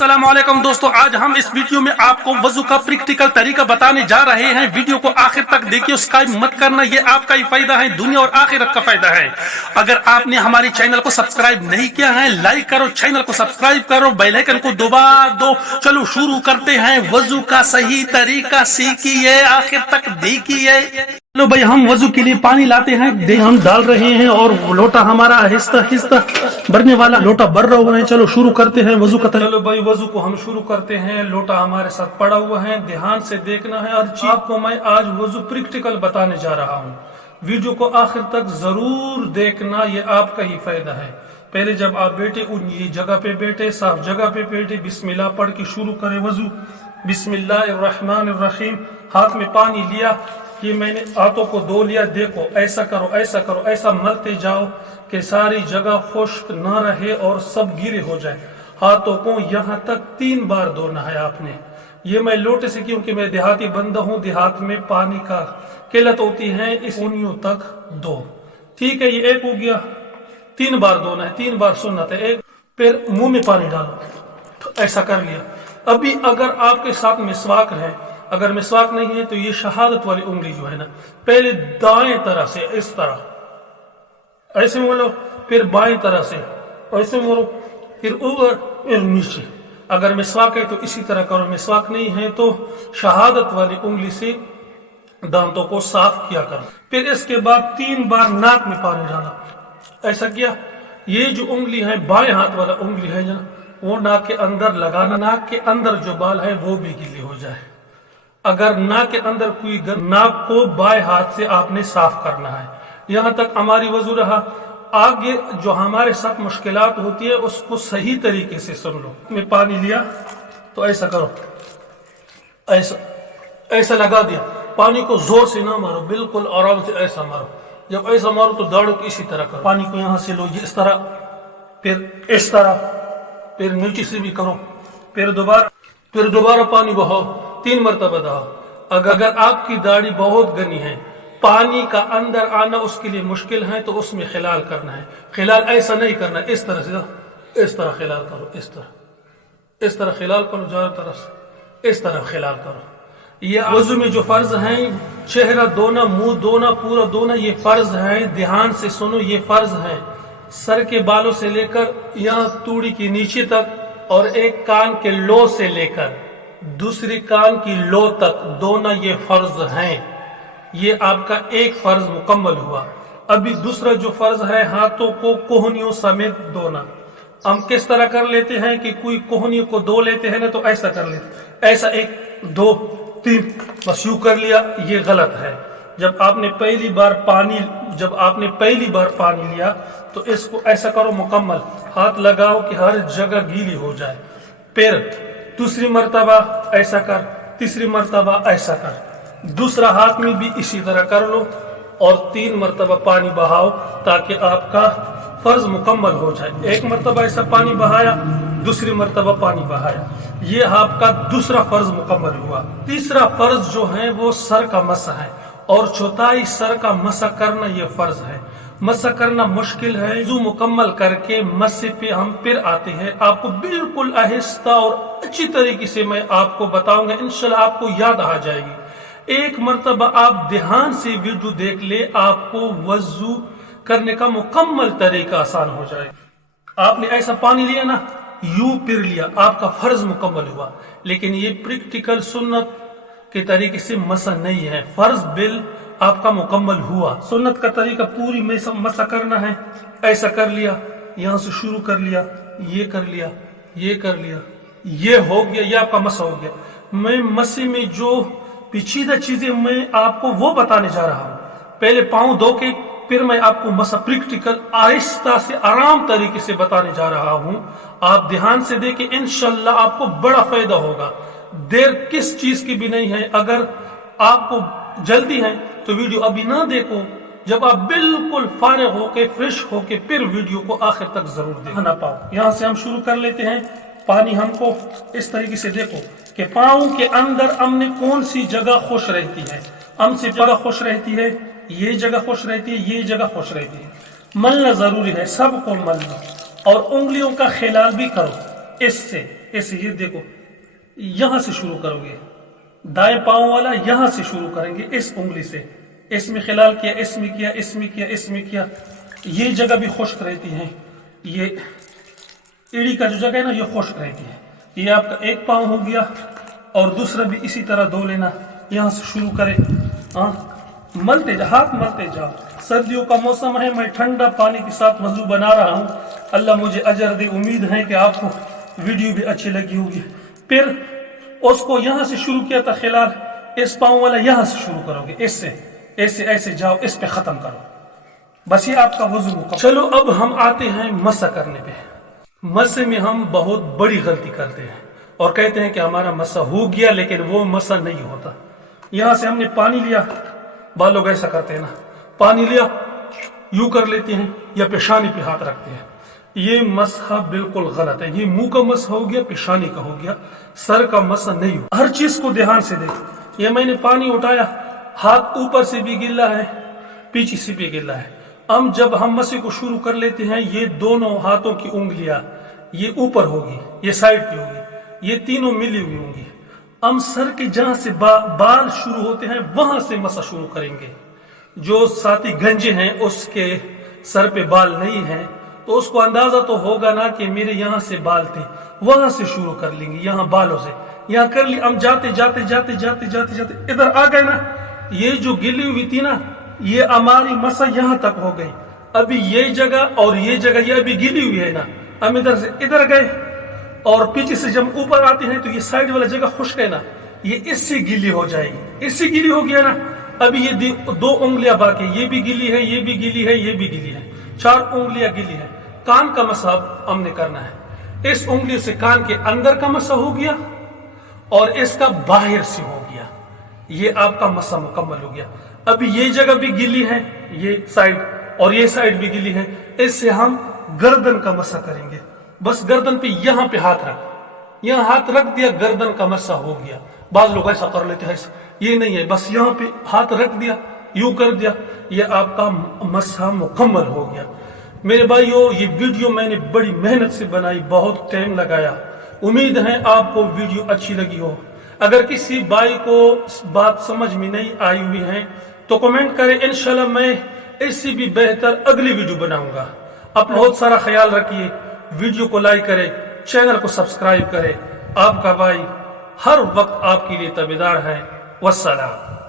अस्सलाम वालेकुम दोस्तों, आज हम इस वीडियो में आपको वजू का प्रैक्टिकल तरीका बताने जा रहे हैं। वीडियो को आखिर तक देखिए, स्किप मत करना, ये आपका ही फायदा है, दुनिया और आखिरत का फायदा है। अगर आपने हमारे चैनल को सब्सक्राइब नहीं किया है, लाइक करो, चैनल को सब्सक्राइब करो, बेल आइकन को दबा दो। चलो शुरू करते हैं। वजू का सही तरीका सीखिए, आखिर तक देखिए। चलो भाई, हम वजू के लिए पानी लाते हैं, हम डाल रहे हैं और लोटा हमारा आहिस्ता आहिस्ता भरने वाला लोटा भर रहा हुआ है। चलो शुरू करते हैं वजू का तरीका। चलो भाई, वजू को हम शुरू करते हैं। लोटा हमारे साथ पड़ा हुआ है, ध्यान से देखना है। और आपको मैं आज वजू प्रैक्टिकल बताने जा रहा हूँ। वीडियो को आखिर तक जरूर देखना, ये आपका ही फायदा है। पहले जब आप बैठे ये जगह पे बैठे, साफ जगह पे बैठे, बिस्मिल्लाह पढ़ के शुरू करें वजू। बिस्मिल्लाहिर्रहमानिर्रहीम। हाथ में पानी लिया, ये मैंने हाथों को धो लिया। देखो ऐसा करो, ऐसा करो, ऐसा मलते जाओ कि सारी जगह खुश्क न रहे और सब गीले हो जाए। हाथों को यहाँ तक 3 बार धोना है आपने। ये मैं लोटे से, क्योंकि मैं देहाती बंदा हूँ, देहात में पानी का किल्लत होती है, इस उंगलियों तक दो। ठीक है, ये एक हो गया। 3 बार धोना है, 3 बार सुन्नत है। एक फिर मुंह में पानी डालो, तो ऐसा कर लिया। अभी अगर आपके साथ मिसवाक है, अगर मिसवाक नहीं है तो ये शहादत वाली उंगली जो है ना, पहले दाएं तरह से इस तरह ऐसे मोड़ो, फिर बाएं तरह से ऐसे मोड़ो, फिर ऊपर फिर नीचे। अगर मिसवाक है तो इसी तरह करो, मिसवाक नहीं है तो शहादत वाली उंगली से दांतों को साफ किया करो। फिर इसके बाद 3 बार नाक में पानी डाला, ऐसा किया। ये जो उंगली है, बाएं हाथ वाला उंगली है ना, वो नाक के अंदर लगाना। नाक के अंदर जो बाल है वो भी गीले हो जाए। अगर नाक के अंदर कोई नाक को बाएं हाथ से आपने साफ करना है। यहाँ तक हमारी वजू रहा। आगे जो हमारे साथ मुश्किलात होती है उसको सही तरीके से सुन लो। मैं पानी लिया तो ऐसा करो, ऐसा ऐसा लगा दिया। पानी को जोर से ना मारो, बिल्कुल आराम से ऐसा मारो। जब ऐसा मारो तो दाढ़ों को इसी तरह करो। पानी को यहाँ से लो, इस तरह, फिर इस तरह, फिर नीचे से भी करो, फिर दोबारा पानी बहाओ, 3 मरतबा दहाओ। अगर आपकी दाढ़ी बहुत घनी है, पानी का अंदर आना उसके लिए मुश्किल है, तो उसमें खिलाल करना है। खिलाल ऐसा नहीं करना, इस तरह से, इस तरह खिलाल करो, इस तरह खिलाल करो, चारों तरफ से इस तरह खिलाल करो। ये वजू में जो फर्ज हैं, चेहरा धोना, मुंह धोना, पूरा धोना, ये फर्ज है। ध्यान से सुनो, ये फर्ज है। सर के बालों से लेकर यहाँ तूड़ी के नीचे तक, और एक कान के लो से लेकर दूसरी कान की लो तक धोना, ये फर्ज हैं। ये आपका एक फर्ज मुकम्मल हुआ। अभी दूसरा जो फर्ज है, हाथों को कोहनियों समेत धोना। हम किस तरह कर लेते हैं कि कोई कोहनियों को धो लेते हैं ना, तो ऐसा कर लेते, ऐसा 1 2 3 बस यूं कर लिया, ये गलत है। जब आपने पहली बार पानी लिया तो इसको ऐसा करो, मुकम्मल हाथ लगाओ कि हर जगह गीली हो जाए। फिर दूसरी मर्तबा ऐसा कर, तीसरी मर्तबा ऐसा कर, दूसरा हाथ में भी इसी तरह कर लो, और 3 मर्तबा पानी बहाओ, ताकि आपका फर्ज मुकम्मल हो जाए। 1 मर्तबा ऐसा पानी बहाया, दूसरी मर्तबा पानी बहाया, ये आपका दूसरा फर्ज मुकम्मल हुआ। तीसरा फर्ज जो है वो सर का मसा है, और चौथाई सर का मसा करना ये फर्ज है। मसा करना मुश्किल है। वज़ू मुकम्मल करके मसे पे हम फिर आते हैं। आपको बिल्कुल आहिस्ता और अच्छी तरीके से मैं आपको बताऊंगा, इंशाल्लाह आपको याद आ जाएगी। 1 मर्तबा आप ध्यान से वीडियो देख ले, आपको वज़ू करने का मुकम्मल तरीका आसान हो जाएगा। आपने ऐसा पानी लिया ना, यूं फिर लिया, आपका फर्ज मुकम्मल हुआ। लेकिन ये प्रैक्टिकल सुन्नत के तरीके से मसा नहीं है, फर्ज बिल आपका मुकम्मल हुआ। सुन्नत का तरीका पूरी में सब मसा करना है। ऐसा कर लिया, यहाँ से शुरू कर लिया, ये कर लिया, ये कर लिया, ये हो गया, ये आपका मसा हो गया। मैं मसे में जो पेचीदा चीजें मैं आपको वो बताने जा रहा हूँ। पहले पाँव धो के फिर मैं आपको मसा प्रैक्टिकल आहिस्ता से आराम तरीके से बताने जा रहा हूँ। आप ध्यान से देखें, इंशाल्लाह आपको बड़ा फायदा होगा। देर किस चीज की भी नहीं है। अगर आपको जल्दी है तो वीडियो अभी ना देखो, जब आप बिल्कुल फारिग होके फ्रेश होके फिर वीडियो को आखिर तक जरूर देखना पाओ। यहाँ से हम शुरू कर लेते हैं। पानी हमको इस तरीके से देखो कि पाँव के अंदर हमने कौन सी जगह खुश रहती है। हमसे जगह खुश रहती है, ये जगह खुश रहती है, ये जगह खुश रहती है। मलना जरूरी है, सबको मलना, और उंगलियों का खिलाल भी करो। इससे ऐसे ये देखो, यहां से शुरू करोगे, दाएं पांव वाला यहां से शुरू करेंगे, इस उंगली से, इसमें खिलाल किया, इसमें किया, इसमें किया, इसमें किया। ये जगह भी खुश्क रहती है, ये एड़ी का जो जगह है ना, ये खुश्क रहती है। ये आपका एक पांव हो गया, और दूसरा भी इसी तरह धो लेना, यहां से शुरू करें। मलते जाओ, हाथ मलते जाओ। सर्दियों का मौसम है, मैं ठंडा पानी के साथ वजू बना रहा हूं। अल्लाह मुझे अजर दे। उम्मीद है कि आपको वीडियो भी अच्छी लगी होगी। फिर उसको यहां से शुरू किया था खिलाल, इस पांव वाला यहां से शुरू करोगे, इससे ऐसे ऐसे जाओ, इस पे खत्म करो, बस ये आपका वजू मुकम्मल। चलो अब हम आते हैं मसा करने पे। मसे में हम बहुत बड़ी गलती करते हैं और कहते हैं कि हमारा मसा हो गया, लेकिन वो मसा नहीं होता। यहां से हमने पानी लिया, बाल लोग ऐसा करते हैं ना, पानी लिया यूं कर लेते हैं या पेशानी पे हाथ रखते हैं। ये मसहा बिल्कुल गलत है। ये मुंह का मसा हो गया, पेशानी का हो गया, सर का मसा नहीं हो। हर चीज को ध्यान से देखो। ये मैंने पानी उठाया, हाथ ऊपर से भी गिल्ला है, पीछे से भी गिल्ला है। हम जब हम मसे को शुरू कर लेते हैं, ये दोनों हाथों की उंगलियां ये ऊपर होगी, ये साइड की होगी, ये तीनों मिली हुई होंगी। हम सर के जहां से बाल शुरू होते हैं वहां से मसा शुरू करेंगे। जो साथी गंजे हैं उसके सर पे बाल नहीं है, तो उसको अंदाजा तो होगा ना कि मेरे यहाँ से बाल थे, वहां से शुरू कर लेंगे, यहाँ बालों से यहाँ कर ली। हम जाते जाते जाते जाते जाते जाते इधर आ गए ना, ये जो गिली हुई थी ना, ये हमारी मसा यहाँ तक हो गई। अभी ये जगह और ये जगह ये अभी गिली हुई है ना, हम इधर से इधर गए और पीछे से जब ऊपर आते हैं तो ये साइड वाला जगह खुश्क है ना, ये इससे गीली हो जाएगी, इससे गीली हो गया ना। अभी ये दो उंगलियां बाकी, ये भी गीली है, ये भी गीली है, ये भी गीली है, 4 उंगलियां गीली है। कान का मसा हमने करना है। इस उंगली से कान के अंदर का मसा हो गया और इसका बाहर से हो गया, ये आपका मसा मुकम्मल हो गया। अभी ये जगह भी गीली है, ये साइड और ये साइड भी गीली है। इससे हम गर्दन का मसा करेंगे। बस गर्दन पे यहाँ पे हाथ रख, यहाँ हाथ रख दिया, गर्दन का मसा हो गया। बाद लोग ऐसा कर लेते हैं, ये नहीं है, बस यहाँ पे हाथ रख दिया, यूं कर दिया, ये आपका मसा मुकम्मल हो गया। मेरे भाइयों, ये वीडियो मैंने बड़ी मेहनत से बनाई, बहुत टाइम लगाया। उम्मीद है आपको वीडियो अच्छी लगी हो। अगर किसी भाई को बात समझ में नहीं आई हुई है तो कमेंट करें, इंशाल्लाह मैं इससे भी बेहतर अगली वीडियो बनाऊंगा। अपना बहुत सारा ख्याल रखिए, वीडियो को लाइक करें, चैनल को सब्सक्राइब करें। आपका भाई हर वक्त आपके लिए ताबेदार है। वस्सलाम।